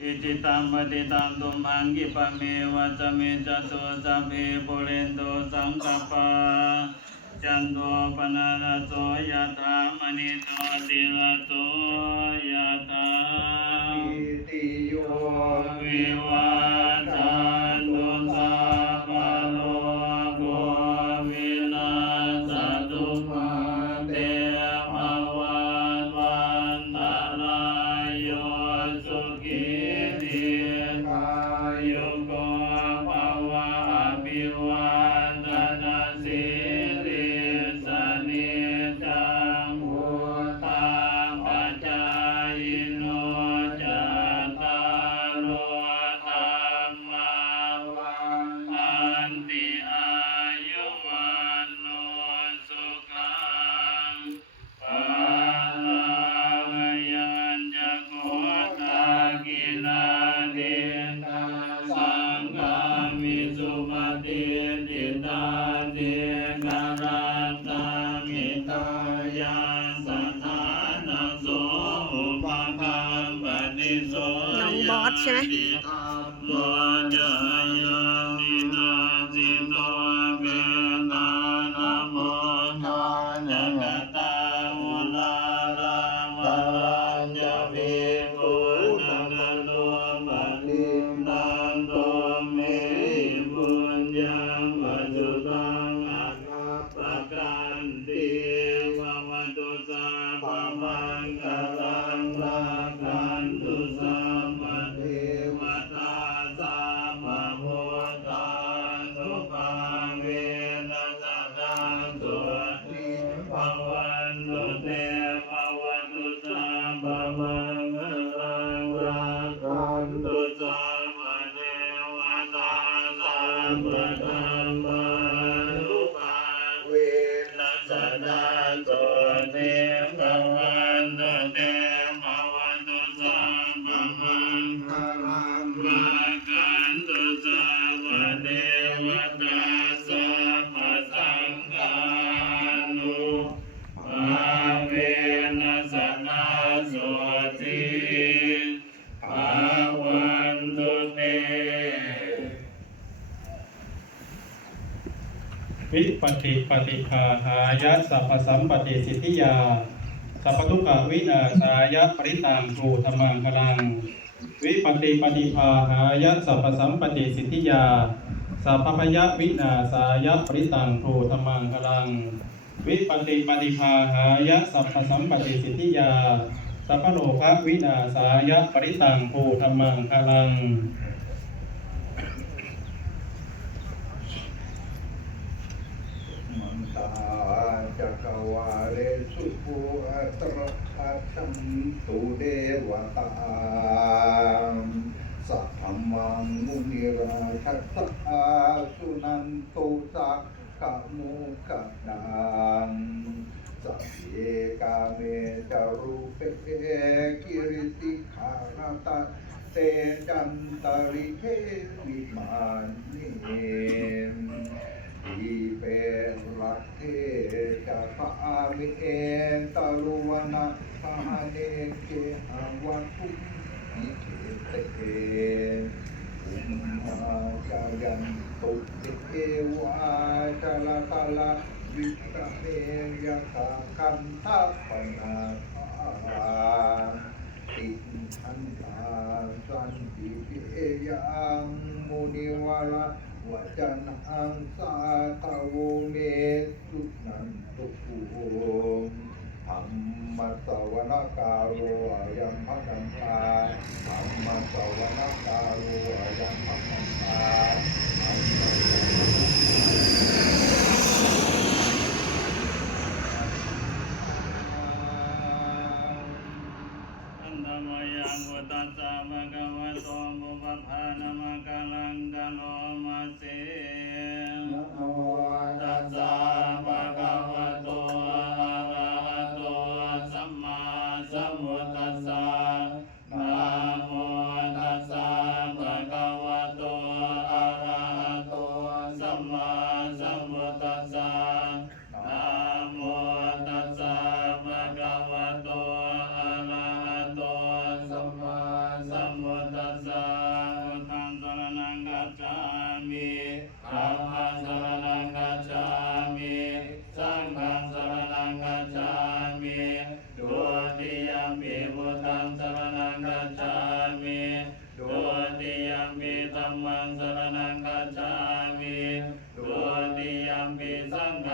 อิจิตังปฏิตังตุมหังกิปะเมวัจเมจัตุสัพเพปุเรนโตสังกปาจันโทปนะระโสยถามณิโตติระโสยถาอิติโยวิวัฏจันตุสัพพะโลกวินาศตุมาเตภวัตวันตรายโยสุขีทีขายุโกภวะอภิวันตนาสิริสนิจังวุฒาปัจจายโนจัตตารโอธรรมาวันตันติอายุวันโนสุขังภาลังยัญจะโกตากินาเดนะสังฆามิสุปฏิทิตาเดนะรัตตามิตายาสัทธานาโสอุปคัมปฏิโส น้องบอสใช่ไหม โลจายานินาจิโตเวนานะโมทานกตาอุลารามาญาภิกขุนังโลปะลินังโตเมปุญญังวัจุตังอานาปะกันติภวตุสัพพมังคลังรักขันตุสัพพเทวตาสัพพพุทธาสุภาเวนัสสังตุติภวันตุเตภวตุสัพพมังคลังรักขันตุสัพพเทวตาสัพพธรรมานุภาเวนัสสังตุติภวันตุเตภวตุสัพพมังคลังรักขันตุสัพพเทวตาสัพพสังฆานุภาเวนัสนาโสติภาวันตุเต วิปติปฏิภาหายะสัพพสัมปติสิทธิยาสัพพทุกขวินาศายะปริตังภูธรรมังคลังวิปติปฏิภาหายะสัพพสัมปติสิทธิยาสัพพพยะวินาศายะปริตังภูธรรมังคลังวิปติปฏิภาหายะสัพพสัมปติสิทธิยาสัพพโลภวินาศายะปริตังภูธรรมังคลังมันตาจักวาเลสุภูอัตระอัตถัมตุเดวตาสัพพมังมุนิราชัสสะสุนันตุสักขมุขดังสัพเพกาเมจารุเปกิริติขานาตะเตจันตริเทวิมานนิทีเป็นรักเทจะพามิเอนตาลุวนาพาเนเกหาวัตุมิเกเตอุมมาจายันตุเอวาจลาตาลาวิตาเมยะคาคันทัปนาภาติทันตาสันติเอยังมุนิวาระวจันหังสาตาโวเมสุนันตุภูธรรมสวนกาโรอายัมภคันธาธรรมสวนกาโรอายัมภคันธาธรรมสอันตมยังวุตัสสะภะคะวะโตบุพพานามะกะลังกะโลมาเสนะโมตัสสะภะคะวะโตอะระหะโตสัมมาสัมพุทธัสสะนะโมตัสสะภะคะวะโตอะระหะโตสัมมาสัมพุทธัสสะนะโมตัสสะภะคะวะโตอะระหะโตสัมมาสัมพุทธั ธัสสะพุทธังสรณังคัจฉามิธัมมังสรณังคัจฉามิสังฆังสรณังคัจฉามิดุติยัมปิพุทธังสรณังคัจฉามิดุติยัมปิธัมมังสรณังคัจฉามิดุติยัมปิสังฆั